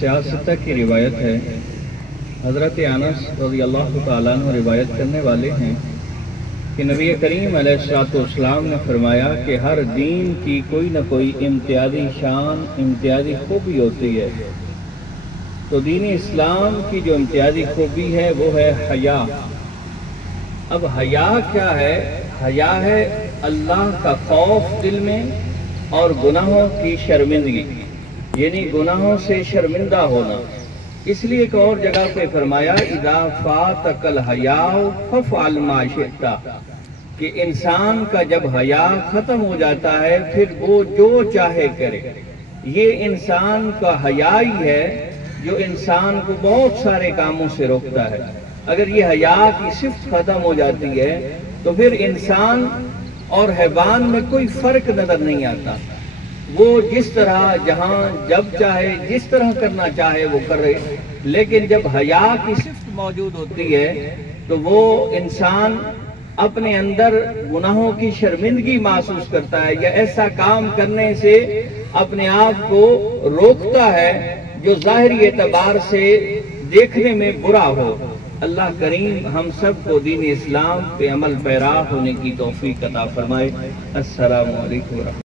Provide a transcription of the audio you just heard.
सियासत की रिवायत है। हज़रत अनस रज़ी अल्लाह तआला अन्हु रिवायत करने वाले हैं कि नबी करीम अलैहिस्सलाम ने फरमाया कि हर दीन की कोई न कोई इम्तियाजी शान, इम्तियाजी खूबी होती है। तो दीन इस्लाम की जो इम्तियाजी खूबी है वो है हया। अब हया क्या है? हया है अल्लाह का खौफ दिल में और गुनाहों की शर्मिंदगी, यानी गुनाहों से शर्मिंदा होना। इसलिए एक और जगह पे फरमाया इज़ा फ़ातकल हयाउ फ़फ़अल मा शि'ता, कि इंसान का जब हया खत्म हो जाता है फिर वो जो चाहे करे। ये इंसान का हया ही है जो इंसान को बहुत सारे कामों से रोकता है। अगर ये हया की सिफ्त खत्म हो जाती है तो फिर इंसान और हैवान में कोई फर्क नजर नहीं आता। वो जिस तरह जहां जब चाहे जिस तरह करना चाहे वो करे, लेकिन जब हया की सिफ्त मौजूद होती है तो वो इंसान अपने अंदर गुनाहों की शर्मिंदगी महसूस करता है या ऐसा काम करने से अपने आप को रोकता है जो ज़ाहिरी एतबार से देखने में बुरा हो। अल्लाह करीम हम सब को दीन इस्लाम पे अमल पैरा होने की तौफीक अता फरमाए। अस्सलामु अलैकुम।